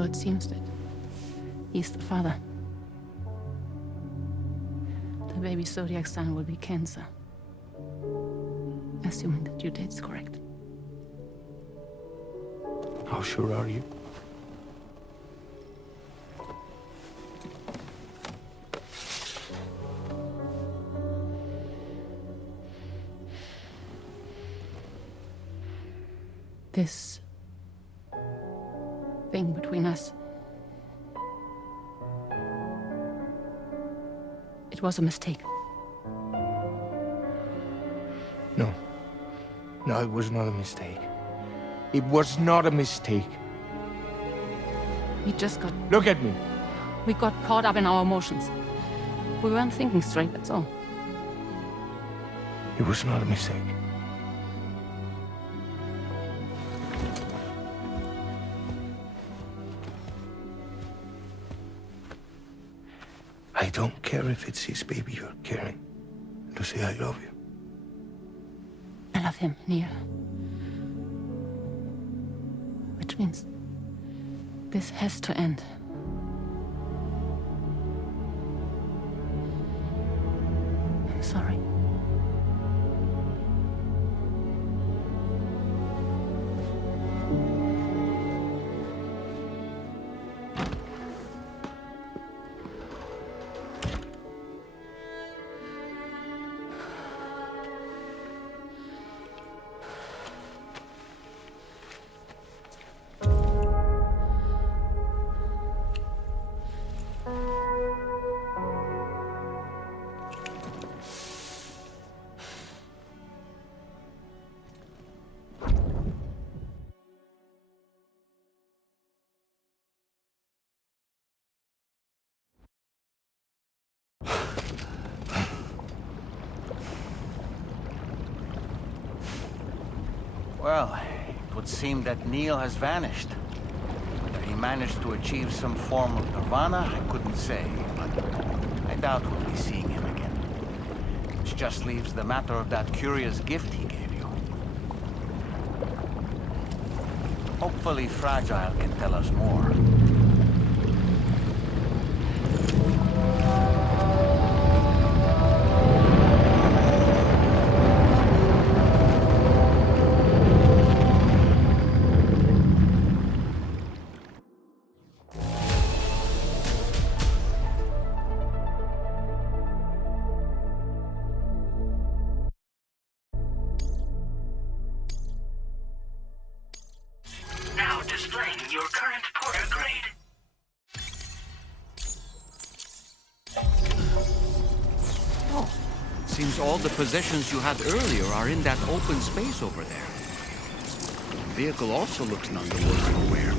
So it seems that he's the father. The baby zodiac sign will be Cancer. Assuming the due date's correct. How sure are you? This thing between us. It was a mistake. No. No, it was not a mistake. It was not a mistake. We just got... Look at me. We got caught up in our emotions. We weren't thinking straight, that's all. It was not a mistake. I don't care if it's his baby you're carrying. To say I love you. I love him, Nia. Which means this has to end. I'm sorry. Well, it would seem that Neil has vanished. Whether he managed to achieve some form of nirvana, I couldn't say, but I doubt we'll be seeing him again. Which just leaves the matter of that curious gift he gave you. Hopefully Fragile can tell us more. Seems all the possessions you had earlier are in that open space over there. The vehicle also looks none the worse for wear.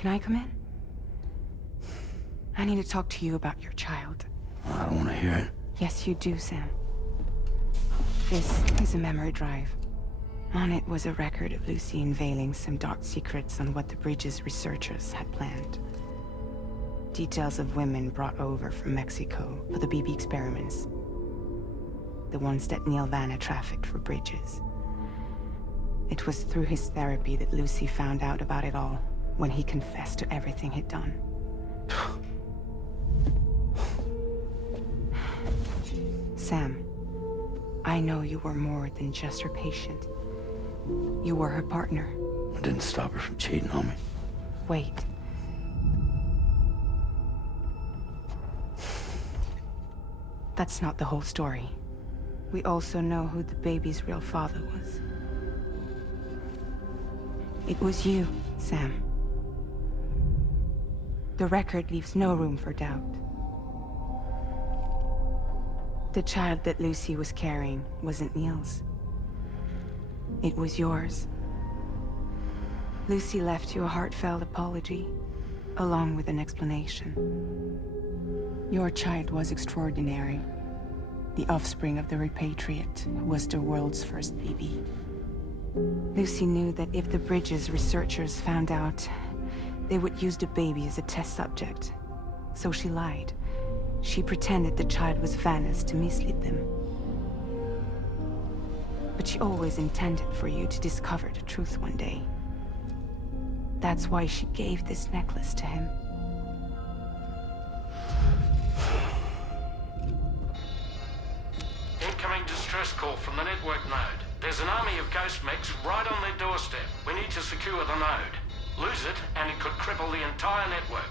Can I come in? I need to talk to you about your child. I don't want to hear it. Yes, you do, Sam. This is a memory drive. On it was a record of Lucy unveiling some dark secrets on what the bridge's researchers had planned. Details of women brought over from Mexico for the BB experiments. The ones that Neil Vanna trafficked for bridges. It was through his therapy that Lucy found out about it all, when he confessed to everything he'd done. Sam, I know you were more than just her patient. You were her partner. I didn't stop her from cheating on me. Wait. That's not the whole story. We also know who the baby's real father was. It was you, Sam. The record leaves no room for doubt. The child that Lucy was carrying wasn't Neil's. It was yours. Lucy left you a heartfelt apology, along with an explanation. Your child was extraordinary. The offspring of the repatriate who was the world's first BB. Lucy knew that if the bridge's researchers found out, they would use the baby as a test subject. So she lied. She pretended the child was Vanna's to mislead them. But she always intended for you to discover the truth one day. That's why she gave this necklace to him. Incoming distress call from the network node. There's an army of ghost mechs right on their doorstep. We need to secure the node. Lose it, and it could cripple the entire network.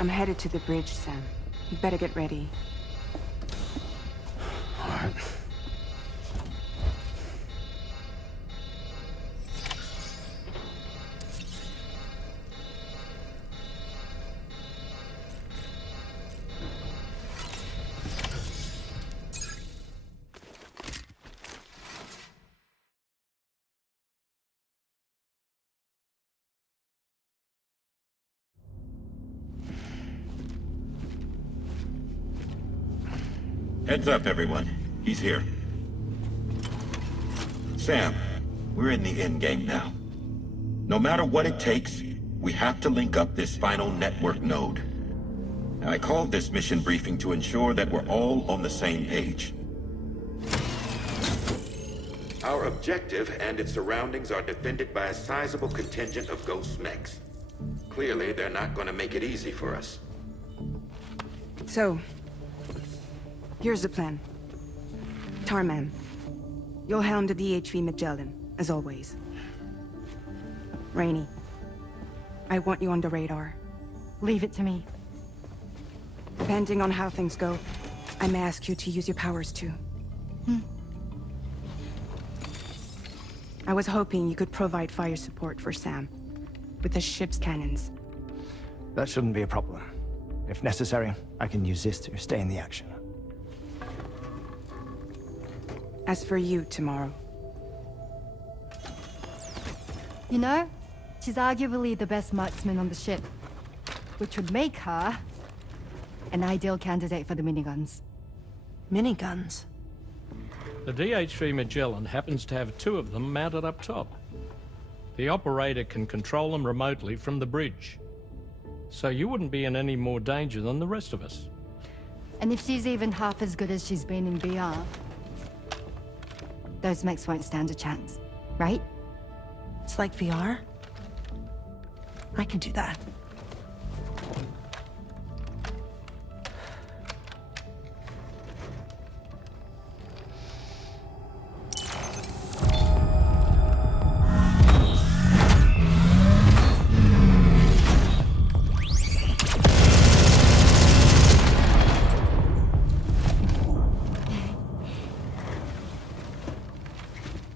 I'm headed to the bridge, Sam. You better get ready. All right. Heads up, everyone. He's here. Sam, we're in the endgame now. No matter what it takes, we have to link up this final network node. I called this mission briefing to ensure that we're all on the same page. Our objective and its surroundings are defended by a sizable contingent of ghost mechs. Clearly, they're not going to make it easy for us. So, here's the plan. Tarman, you'll helm the DHV Magellan, as always. Rani, I want you on the radar. Leave it to me. Depending on how things go, I may ask you to use your powers too. I was hoping you could provide fire support for Sam, with the ship's cannons. That shouldn't be a problem. If necessary, I can use this to stay in the action. As for you, tomorrow. You know, she's arguably the best marksman on the ship, which would make her an ideal candidate for the miniguns. Miniguns? The DHV Magellan happens to have 2 of them mounted up top. The operator can control them remotely from the bridge. So you wouldn't be in any more danger than the rest of us. And if she's even half as good as she's been in VR, those mechs won't stand a chance, right? It's like VR? I can do that.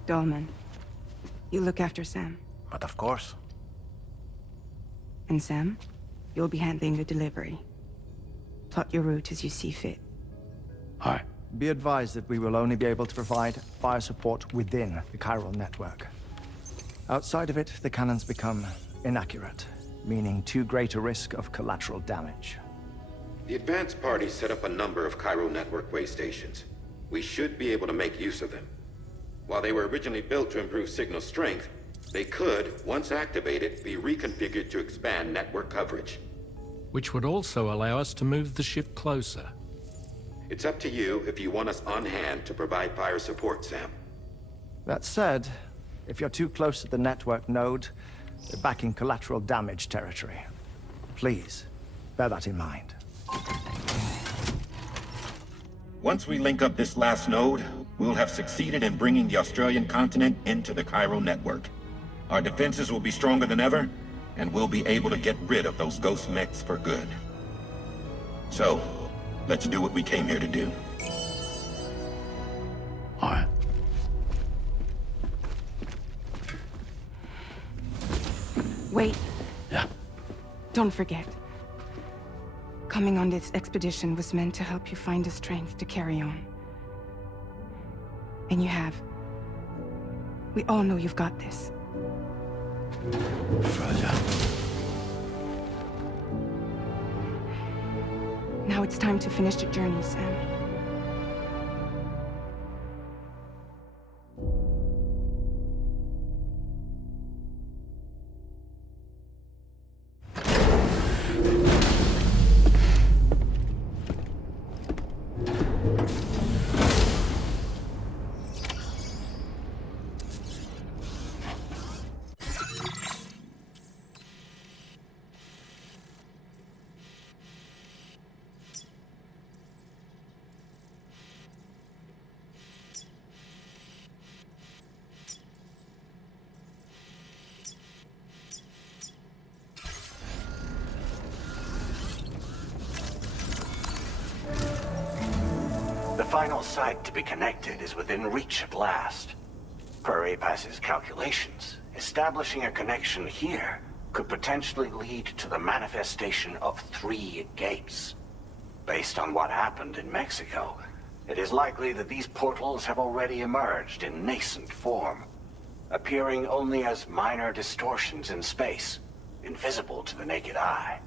Dolman, you look after Sam. But of course. And Sam, you'll be handling the delivery. Plot your route as you see fit. All right. Be advised that we will only be able to provide fire support within the chiral network. Outside of it, the cannons become inaccurate. meaning too great a risk of collateral damage. The advanced party set up a number of Cairo network way stations. We should be able to make use of them. While they were originally built to improve signal strength, they could, once activated, be reconfigured to expand network coverage. Which would also allow us to move the ship closer. It's up to you if you want us on hand to provide fire support, Sam. That said, if you're too close to the network node, you're back in collateral damage territory. Please, bear that in mind. Once we link up this last node, we'll have succeeded in bringing the Australian continent into the Cairo network. Our defenses will be stronger than ever, and we'll be able to get rid of those ghost mechs for good. So, let's do what we came here to do. All right. Wait. Yeah. Don't forget. Coming on this expedition was meant to help you find the strength to carry on. And you have. We all know you've got this. Fragile. Now it's time to finish the journey, Sam. The final site to be connected is within reach at last. Per APAS's calculations, establishing a connection here could potentially lead to the manifestation of 3 gates. Based on what happened in Mexico, it is likely that these portals have already emerged in nascent form, appearing only as minor distortions in space, invisible to the naked eye.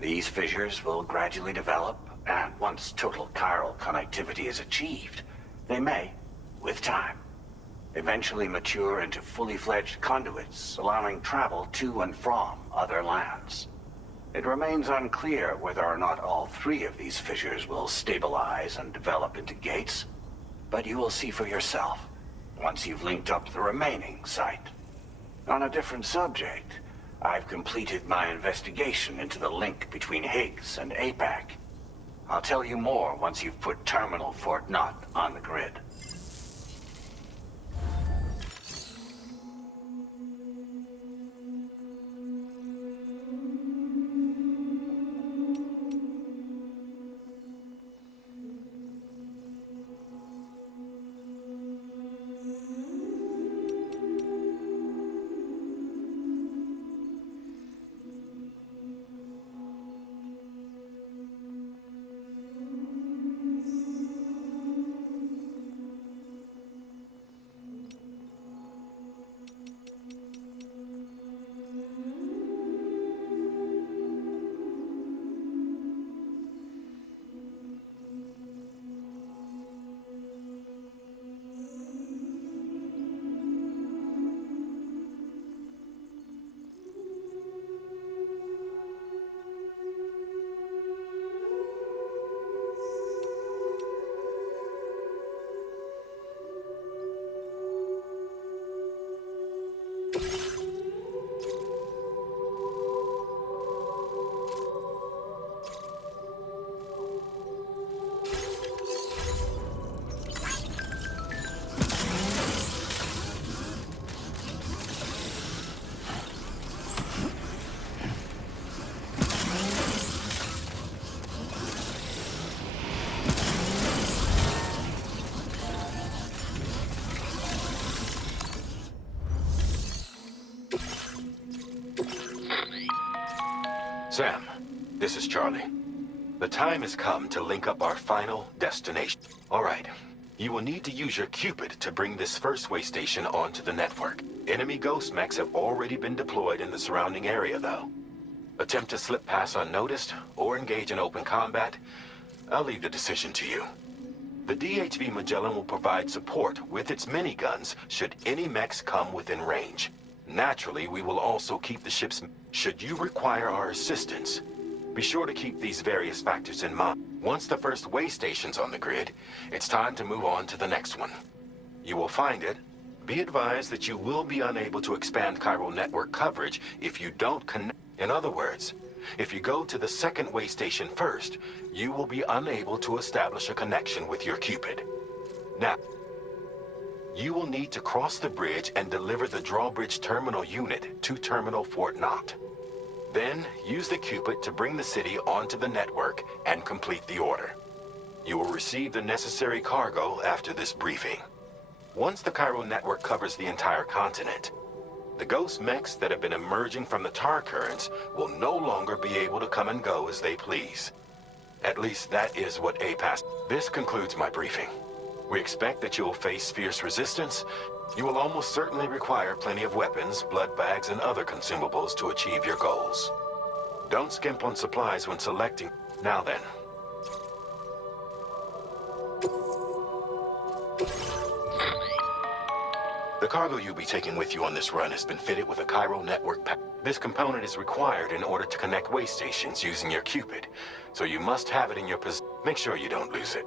These fissures will gradually develop, and once total chiral connectivity is achieved, they may, with time, eventually mature into fully fledged conduits, allowing travel to and from other lands. It remains unclear whether or not all 3 of these fissures will stabilize and develop into gates, but you will see for yourself once you've linked up the remaining site. On a different subject, I've completed my investigation into the link between Higgs and APAC. I'll tell you more once you've put Terminal Fort Knott on the grid. Sam, this is Charlie. The time has come to link up our final destination. All right. You will need to use your Cupid to bring this first way station onto the network. Enemy ghost mechs have already been deployed in the surrounding area, though. Attempt to slip past unnoticed or engage in open combat? I'll leave the decision to you. The DHV Magellan will provide support with its miniguns should any mechs come within range. Naturally, we will also keep the ships should you require our assistance. Be sure to keep these various factors in mind. Once the first way station's on the grid, it's time to move on to the next one. You will find it. Be advised that you will be unable to expand chiral network coverage if you don't connect. In other words, if you go to the second way station first, you will be unable to establish a connection with your Cupid. Now, you will need to cross the bridge and deliver the drawbridge terminal unit to Terminal Fort Knott. Then, use the Cupid to bring the city onto the network and complete the order. You will receive the necessary cargo after this briefing. Once the chiral network covers the entire continent, the ghost mechs that have been emerging from the tar currents will no longer be able to come and go as they please. At least that is what APAS... This concludes my briefing. We expect that you will face fierce resistance. You will almost certainly require plenty of weapons, blood bags, and other consumables to achieve your goals. Don't skimp on supplies when selecting... Now then. The cargo you'll be taking with you on this run has been fitted with a chiral network pack. This component is required in order to connect way stations using your Cupid, so you must have it in your possession. Make sure you don't lose it.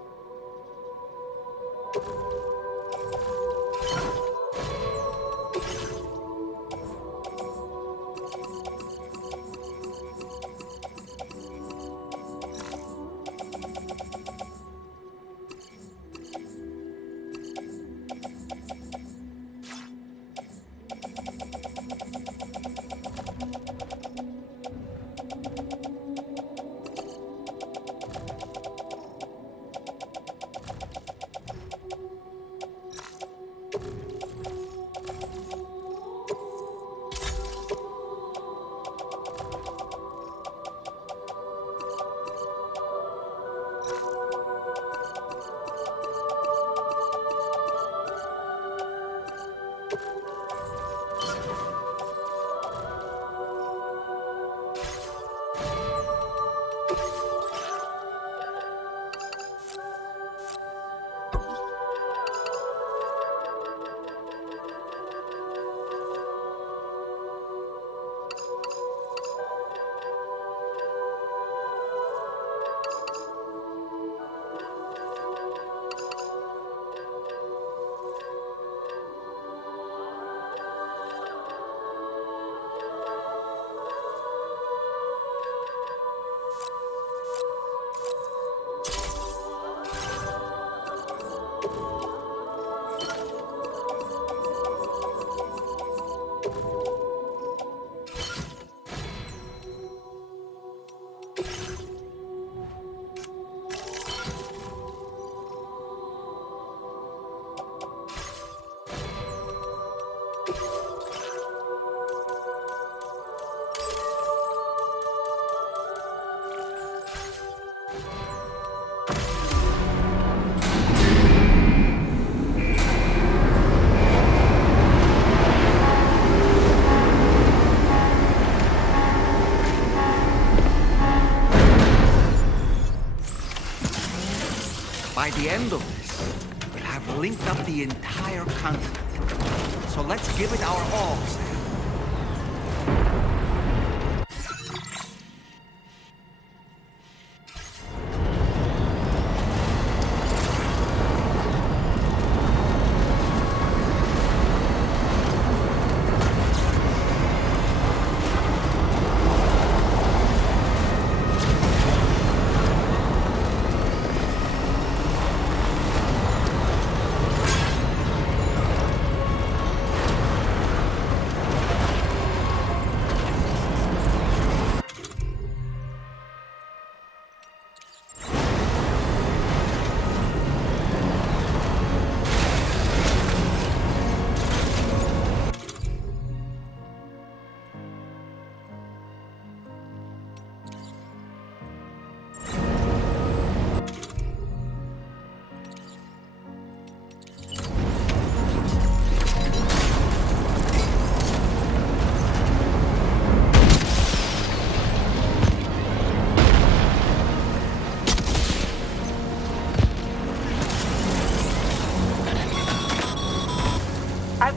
By the end of this, we'll have linked up the entire continent. So let's give it our all, Sam.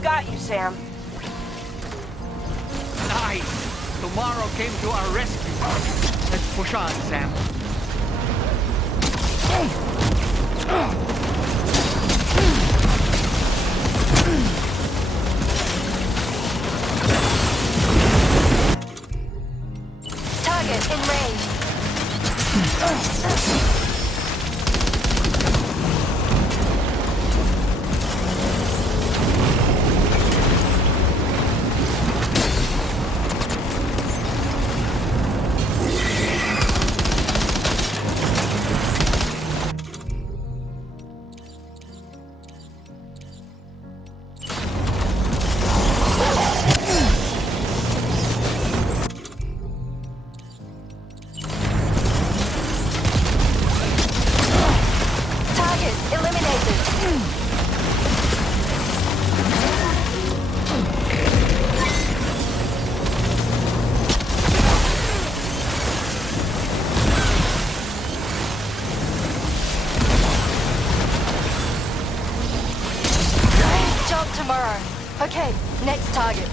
I've got you, Sam. Nice! Tomorrow came to our rescue. Let's push on, Sam. Target in range. Tomorrow. Okay, next target.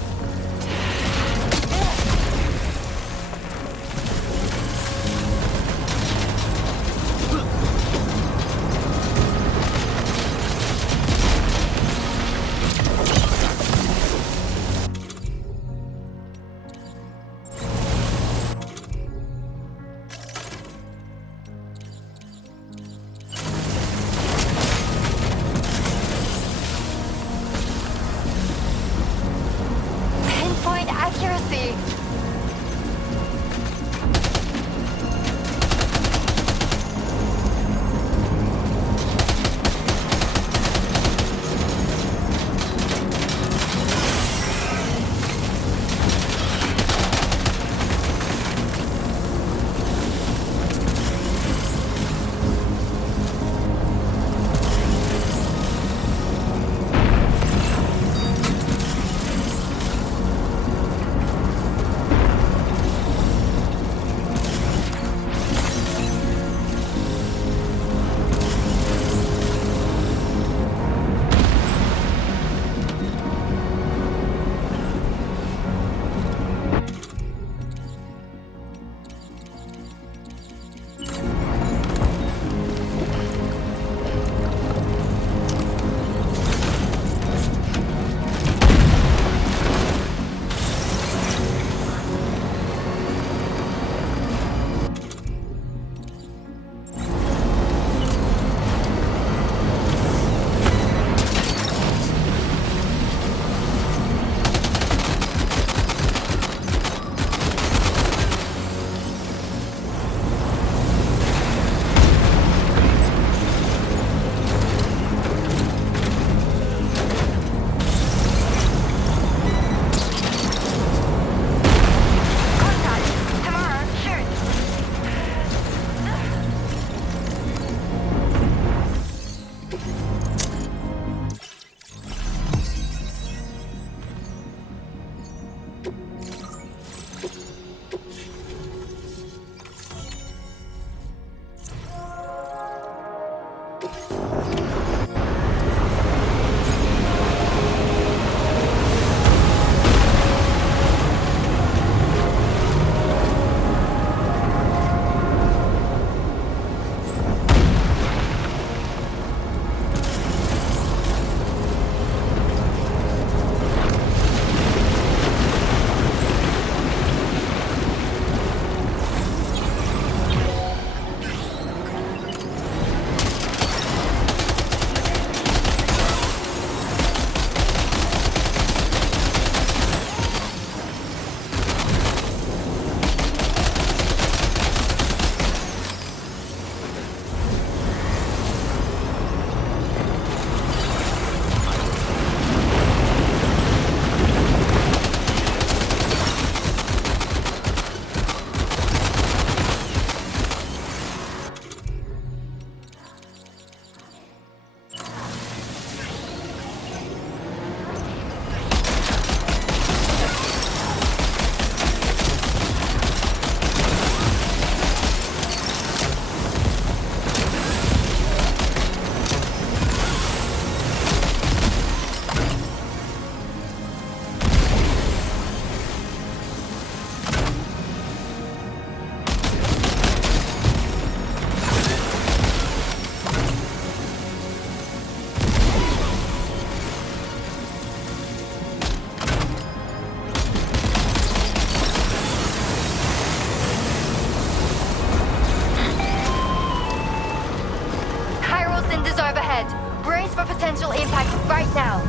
cinders overhead. Brace for potential impact right now.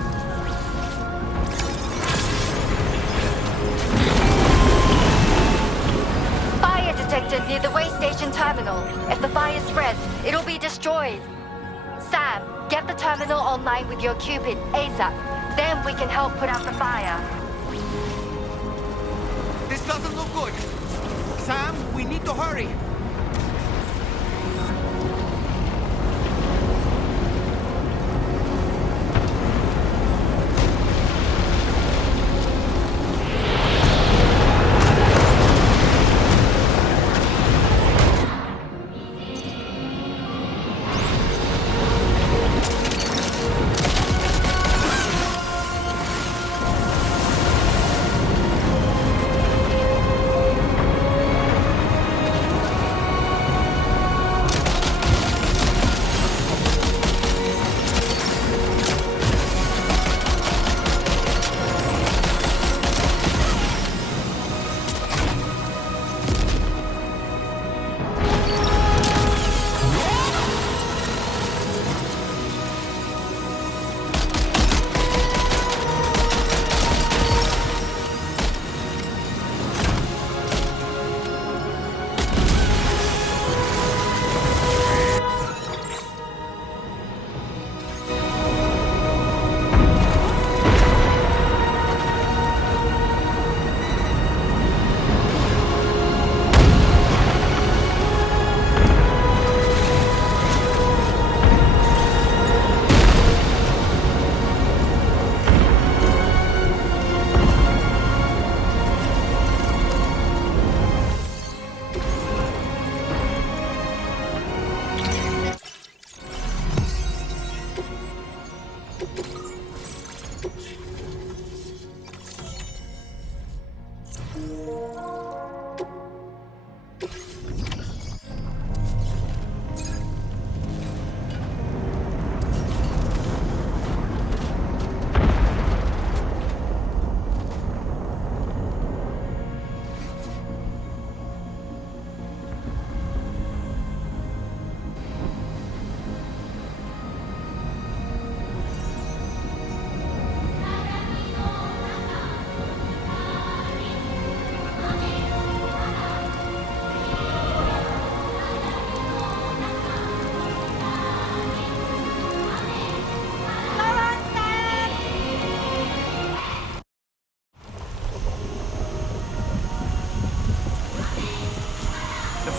Fire detected near the way station terminal. If the fire spreads, it'll be destroyed. Sam, get the terminal online with your Cupid ASAP. Then we can help put out the fire. This doesn't look good. Sam, we need to hurry.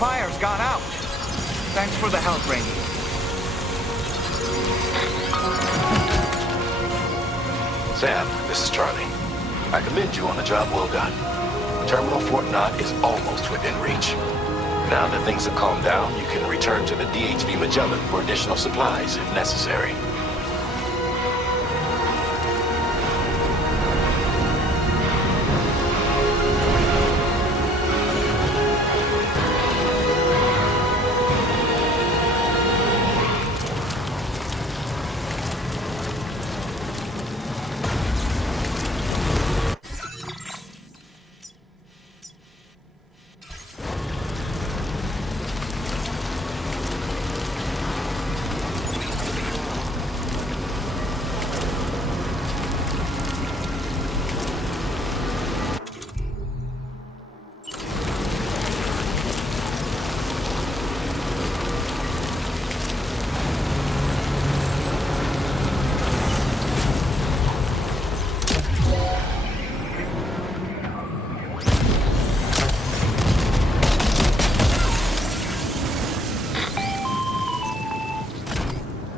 Fire's gone out. Thanks for the help, Rani. Sam, this is Charlie. I commend you on a job well done. Terminal Fort Knott is almost within reach. Now that things have calmed down, you can return to the DHV Magellan for additional supplies if necessary.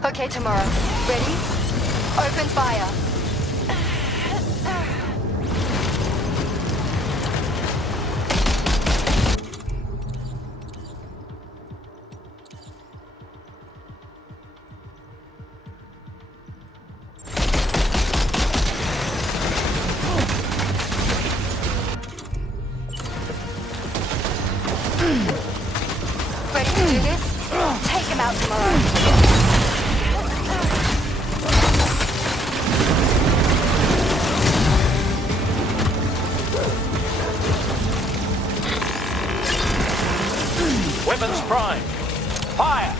Okay, tomorrow. Ready? Open fire. Ready to do this? Take him out tomorrow. Weapons prime. Fire!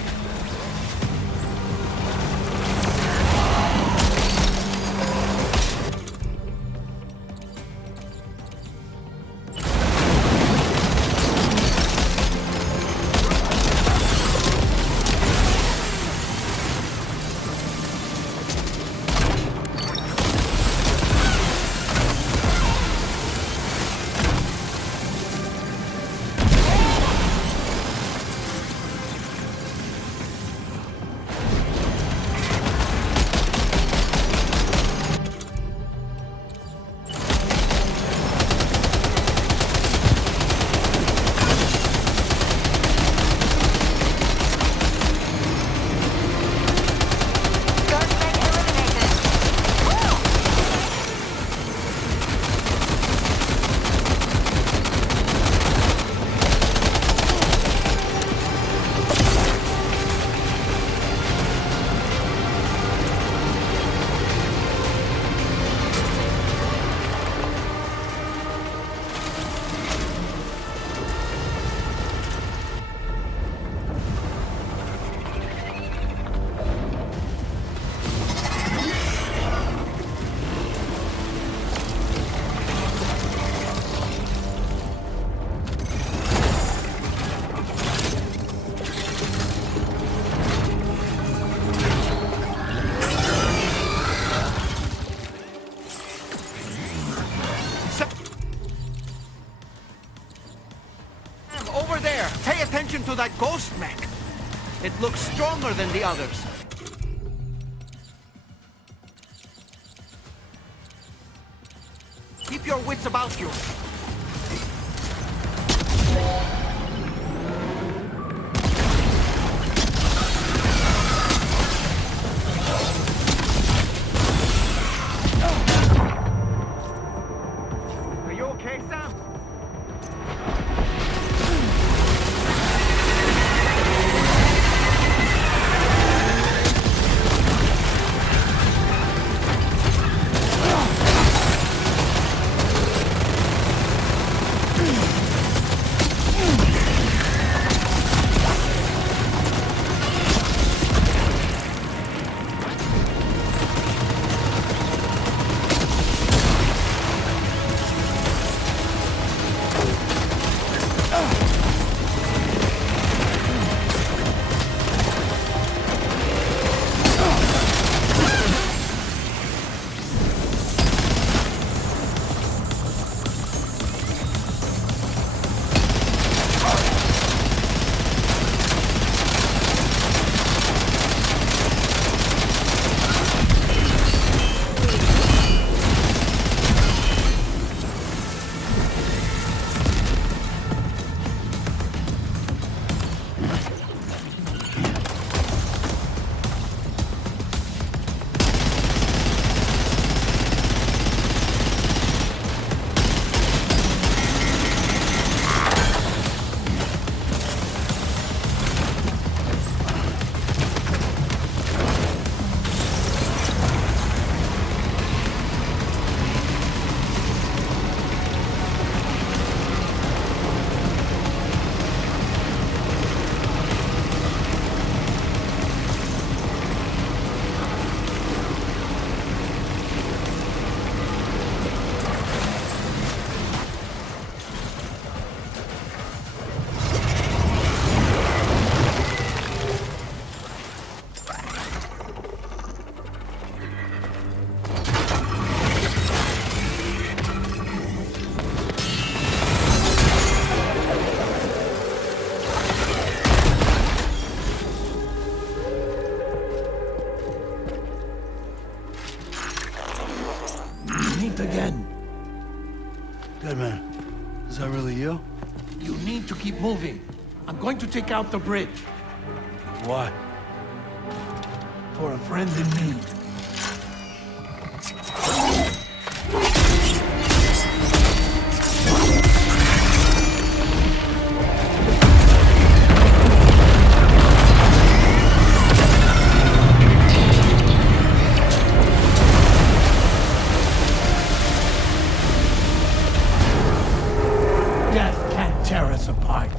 It looks stronger than the others. Keep your wits about you. Are you okay, Sam? Again. Dead man, is that really you? You need to keep moving. I'm going to take out the bridge. Why? For a friend in need. Tear us apart.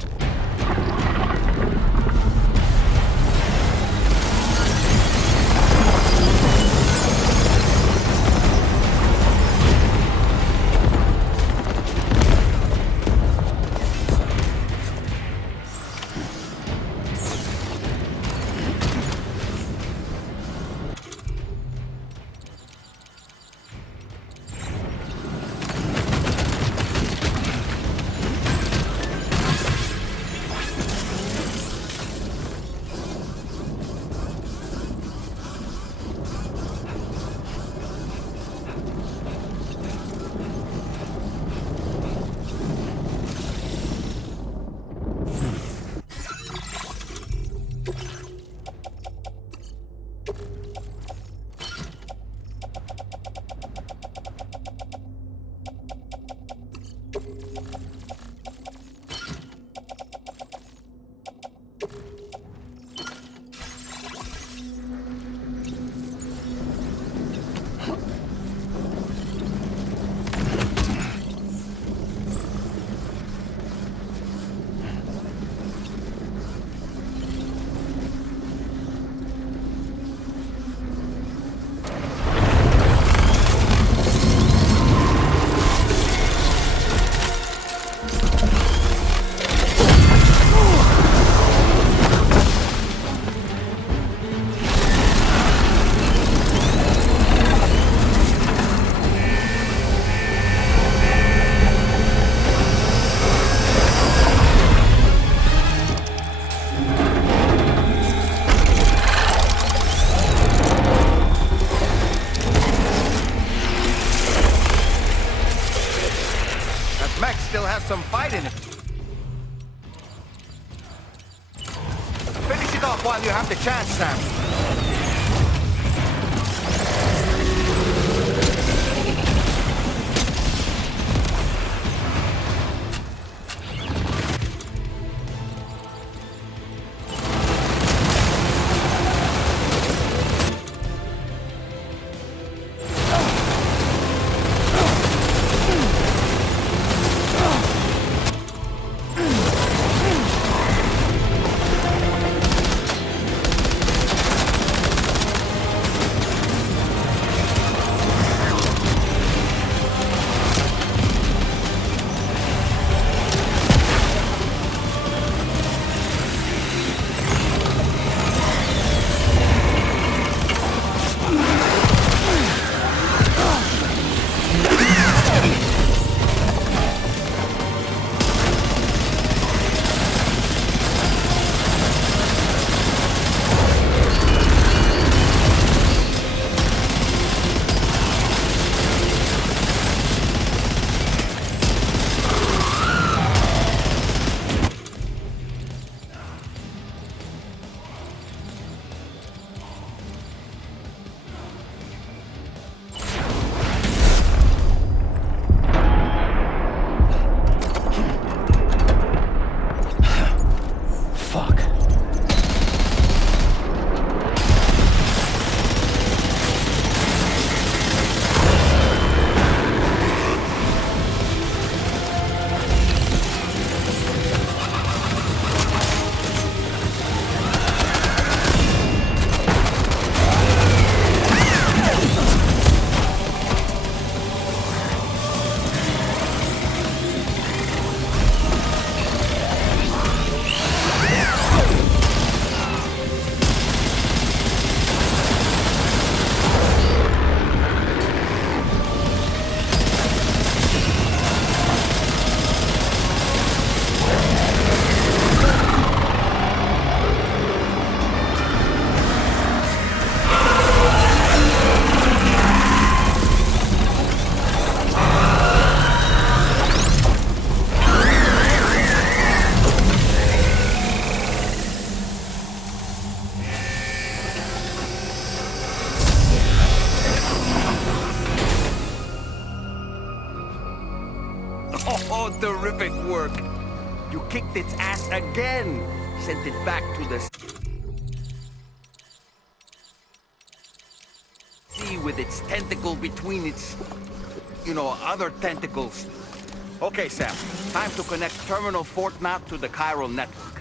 some fight in it. Finish it off while you have the chance, Sam. Oh, terrific work. You kicked its ass again. Sent it back to the sea with its tentacle between its, other tentacles. Okay, Sam. Time to connect Terminal Fort Knot to the chiral network.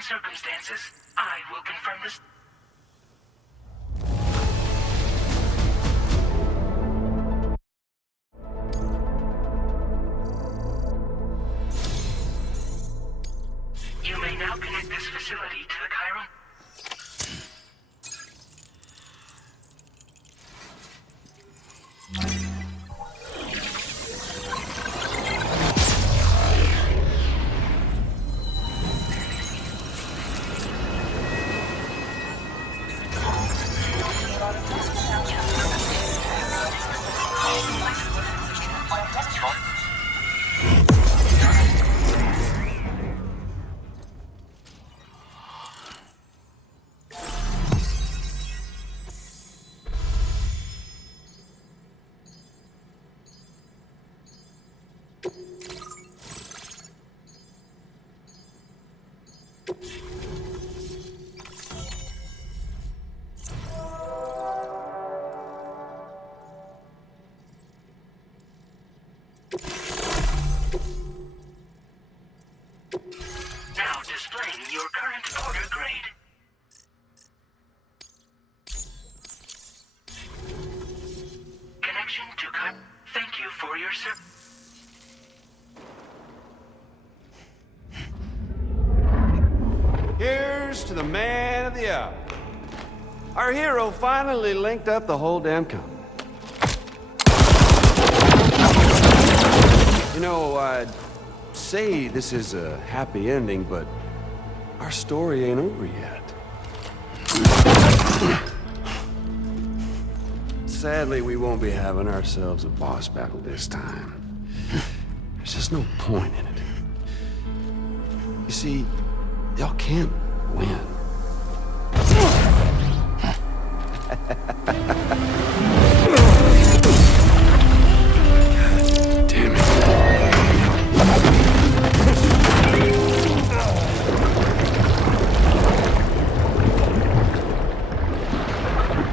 Circumstances, I will confirm this. You may now connect this facility to the chiral. Now displaying your current order grade. Thank you for your service. Here's to the man of the hour. Our hero finally linked up the whole damn company. You know, I'd say this is a happy ending, but our story ain't over yet. Sadly, we won't be having ourselves a boss battle this time. There's just no point in it. You see, y'all can't win. Damn it.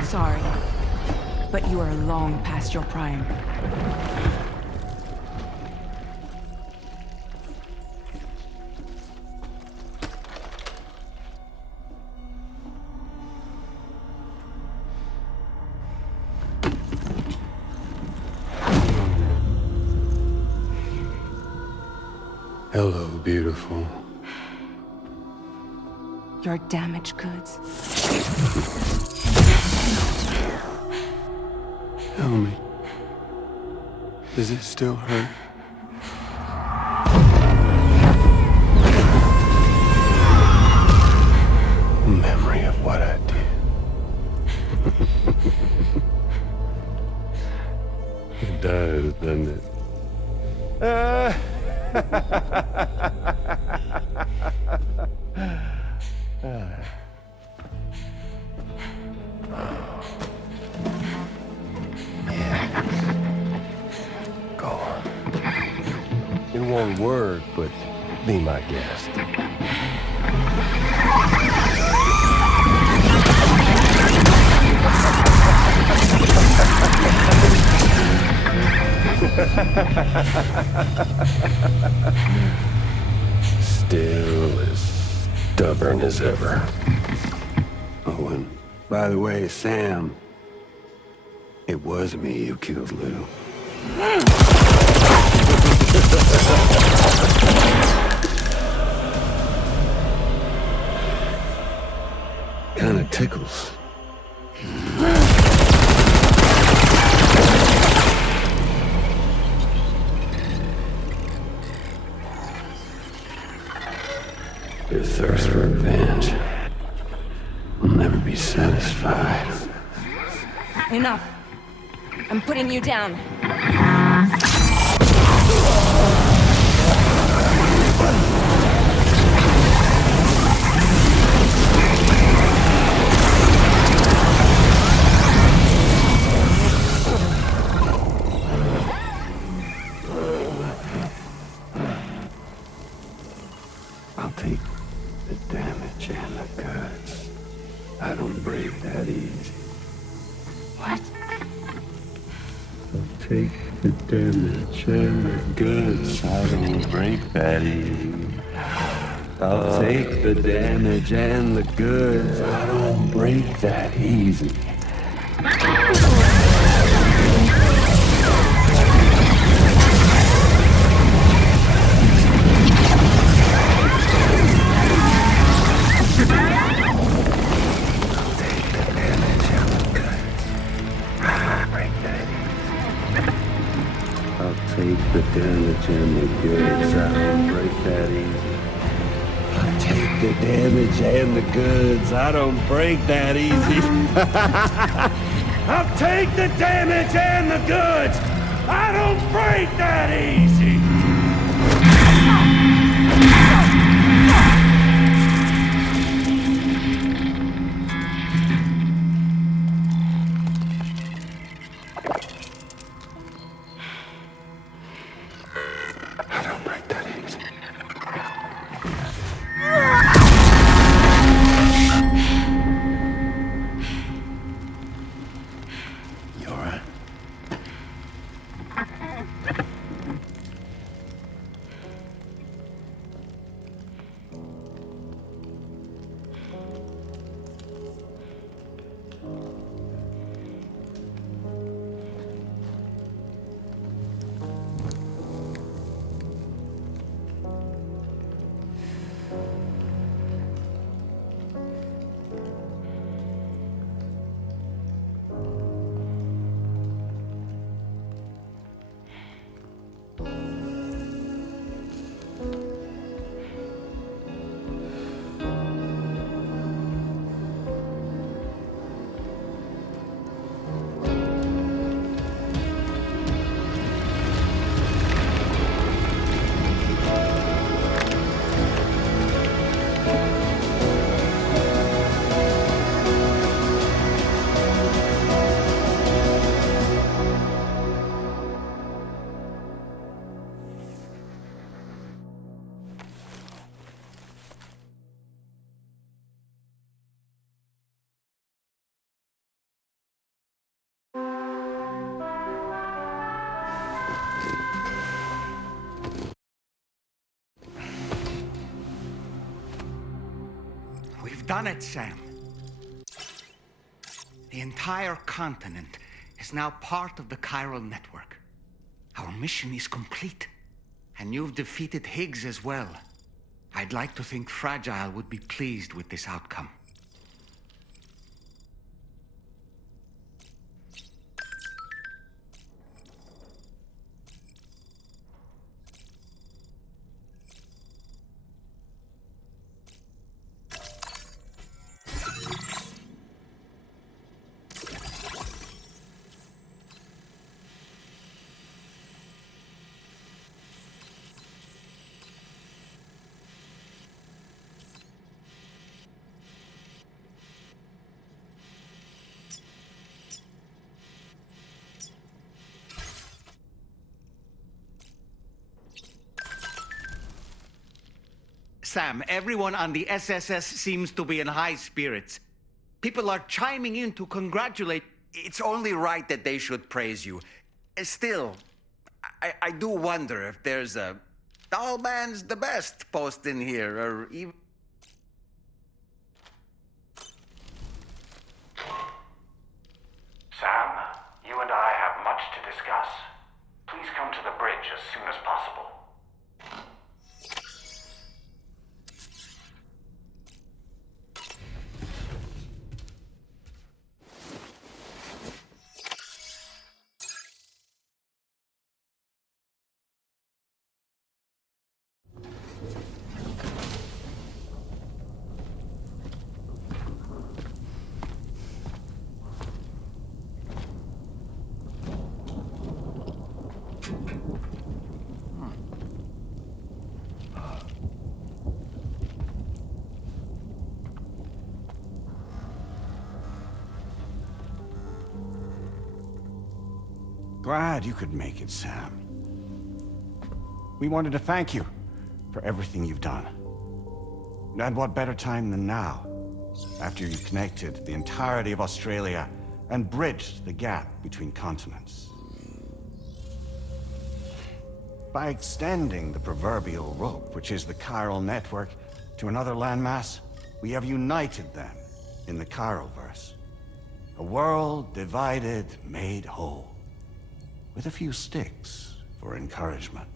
Sorry, but you are long past your prime. Hello, beautiful. Your damaged goods. Tell me, does it still hurt? Memory of what I did. It does, doesn't it? Go on. It won't work, but be my guest. Still as stubborn as ever. Oh, and by the way, Sam, it was me who killed Lou. Kinda tickles. Your thirst for revenge will never be satisfied. Enough. I'm putting you down. I'll take the damage and the goods. I don't break that easy. What? I'll take the damage and the goods. I don't break that easy. I'll take the damage and the goods. I don't break that easy. Take the damage and the goods. I don't break that easy. I'll take the damage and the goods. I don't break that easy. I'll take the damage and the goods. I don't break that easy. We've done it, Sam. The entire continent is now part of the chiral network. Our mission is complete. And you've defeated Higgs as well. I'd like to think Fragile would be pleased with this outcome. Sam, everyone on the SSS seems to be in high spirits. People are chiming in to congratulate. It's only right that they should praise you. Still, I do wonder if there's a "All man's the best" post in here, or even... Sam, you and I have much to discuss. Please come to the bridge as soon as possible. Glad you could make it, Sam. We wanted to thank you for everything you've done. And what better time than now, after you connected the entirety of Australia and bridged the gap between continents. By extending the proverbial rope, which is the chiral network, to another landmass, we have united them in the Chiroverse. A world divided, made whole. With a few sticks for encouragement.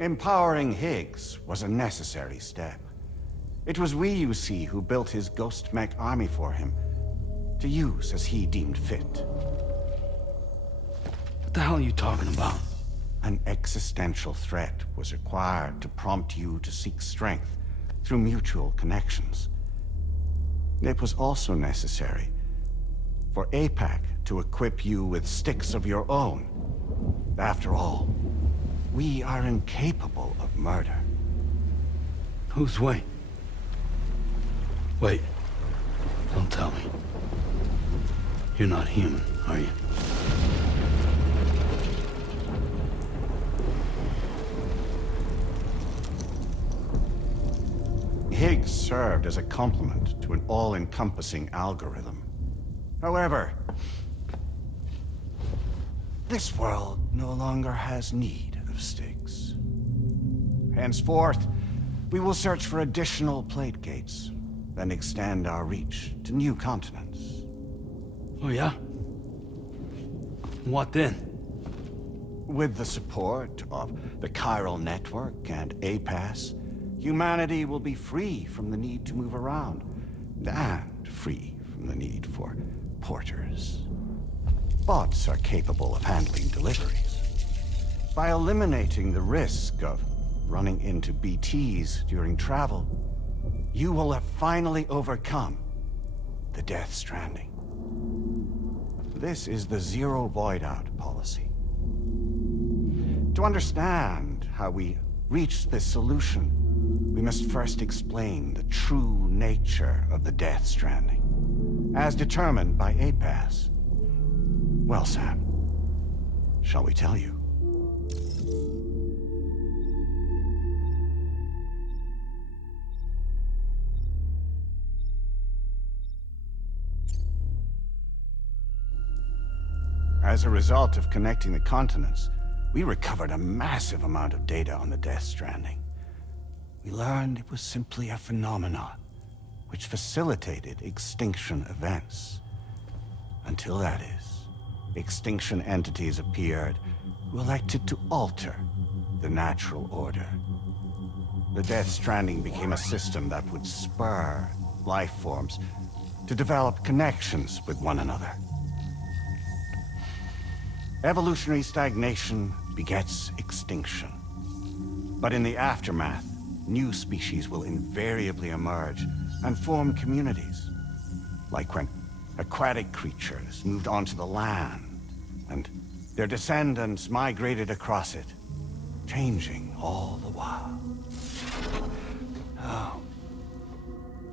Empowering Higgs was a necessary step. It was we, you see, who built his ghost mech army for him, to use as he deemed fit. What the hell are you talking about? An existential threat was required to prompt you to seek strength through mutual connections. It was also necessary for APAC to equip you with sticks of your own. After all, we are incapable of murder. Who's we? Wait. Don't tell me. You're not human, are you? Higgs served as a complement to an all-encompassing algorithm. However, this world no longer has need of sticks. Henceforth, we will search for additional plate gates, then extend our reach to new continents. Oh yeah? What then? With the support of the chiral network and APAS, humanity will be free from the need to move around, and free from the need for porters. Bots are capable of handling deliveries. By eliminating the risk of running into BTs during travel, you will have finally overcome the Death Stranding. This is the Zero Void Out policy. To understand how we reached this solution, we must first explain the true nature of the Death Stranding, as determined by APAS. Well, Sam, shall we tell you? As a result of connecting the continents, we recovered a massive amount of data on the Death Stranding. We learned it was simply a phenomenon which facilitated extinction events. Until that is, extinction entities appeared who elected to alter the natural order. The Death Stranding became a system that would spur life forms to develop connections with one another. Evolutionary stagnation begets extinction. But in the aftermath, new species will invariably emerge and form communities. Like when aquatic creatures moved onto the land, and their descendants migrated across it, changing all the while. Oh.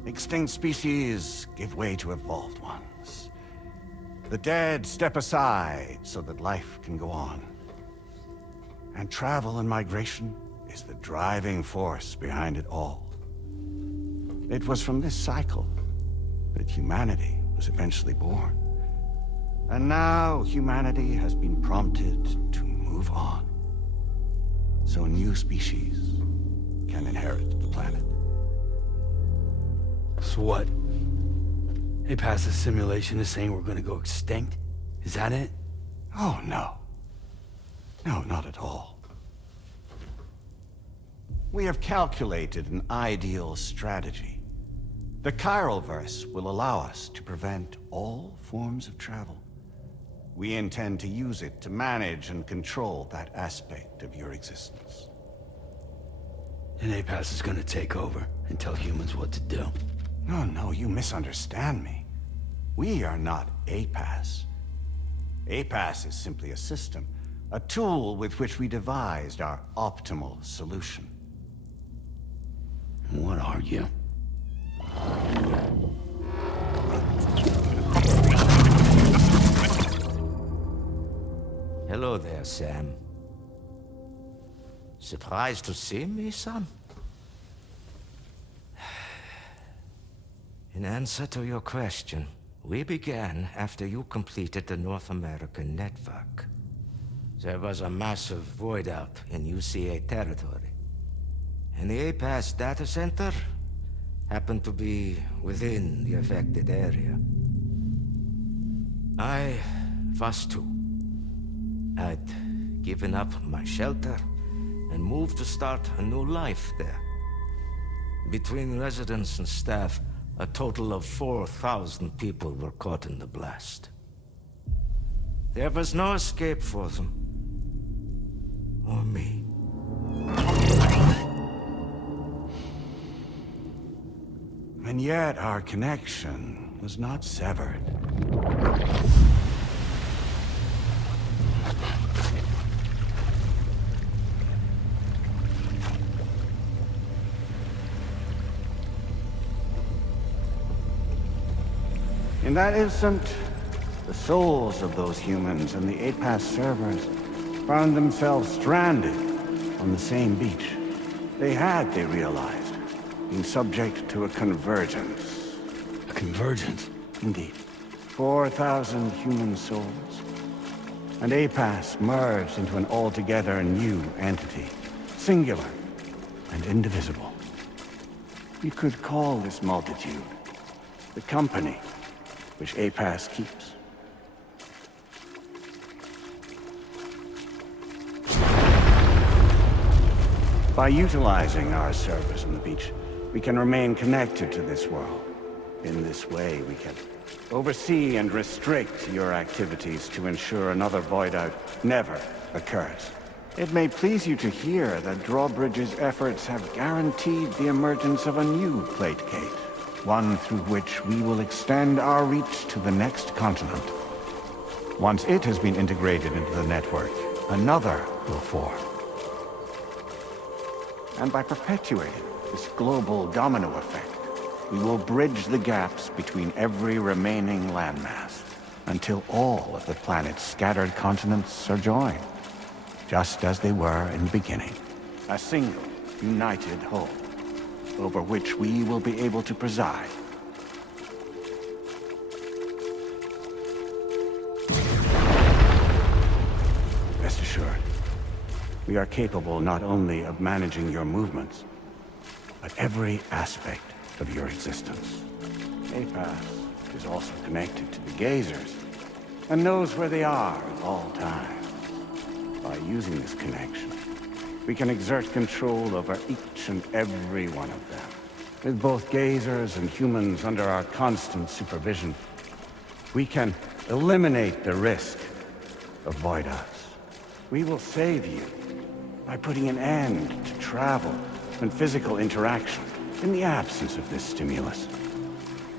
Extinct species give way to evolved ones. The dead step aside so that life can go on. And travel and migration is the driving force behind it all. It was from this cycle that humanity was eventually born. And now humanity has been prompted to move on. So new species can inherit the planet. So what? They passed a simulation is saying we're gonna go extinct? Is that it? Oh, no. No, not at all. We have calculated an ideal strategy. The CHVRCHES will allow us to prevent all forms of travel. We intend to use it to manage and control that aspect of your existence. And APAS is gonna take over and tell humans what to do. No, you misunderstand me. We are not APAS. APAS is simply a system, a tool with which we devised our optimal solution. What are you? Hello there, Sam. Surprised to see me, son? In answer to your question, we began after you completed the North American network. There was a massive void out in UCA territory, and the APAS data center happened to be within the affected area. I was too. I'd given up my shelter and moved to start a new life there. Between residents and staff, a total of 4,000 people were caught in the blast. There was no escape for them. Or me. And yet our connection was not severed. In that instant, the souls of those humans and the APAS servers found themselves stranded on the same beach. They realized, been subject to a convergence. A convergence? Indeed. 4,000 human souls. And APAS merged into an altogether new entity. Singular and indivisible. You could call this multitude the company which APAS keeps. By utilizing our servers on the beach, we can remain connected to this world. In this way, we can oversee and restrict your activities to ensure another void out never occurs. It may please you to hear that Drawbridge's efforts have guaranteed the emergence of a new plate gate. One through which we will extend our reach to the next continent. Once it has been integrated into the network, another will form. And by perpetuating this global domino effect, we will bridge the gaps between every remaining landmass, until all of the planet's scattered continents are joined, just as they were in the beginning. A single, united whole, over which we will be able to preside. Rest assured, we are capable not only of managing your movements, but every aspect of your existence. APAS is also connected to the gazers, and knows where they are at all times. By using this connection, we can exert control over each and every one of them. With both gazers and humans under our constant supervision, we can eliminate the risk of void us. We will save you by putting an end to travel and physical interaction in the absence of this stimulus.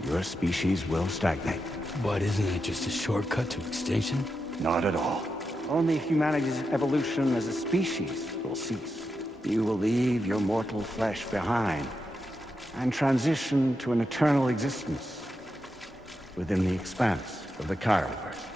Your species will stagnate. But isn't that just a shortcut to extinction? Not at all. Only humanity's evolution as a species will cease. You will leave your mortal flesh behind and transition to an eternal existence within the expanse of the Chiroverse.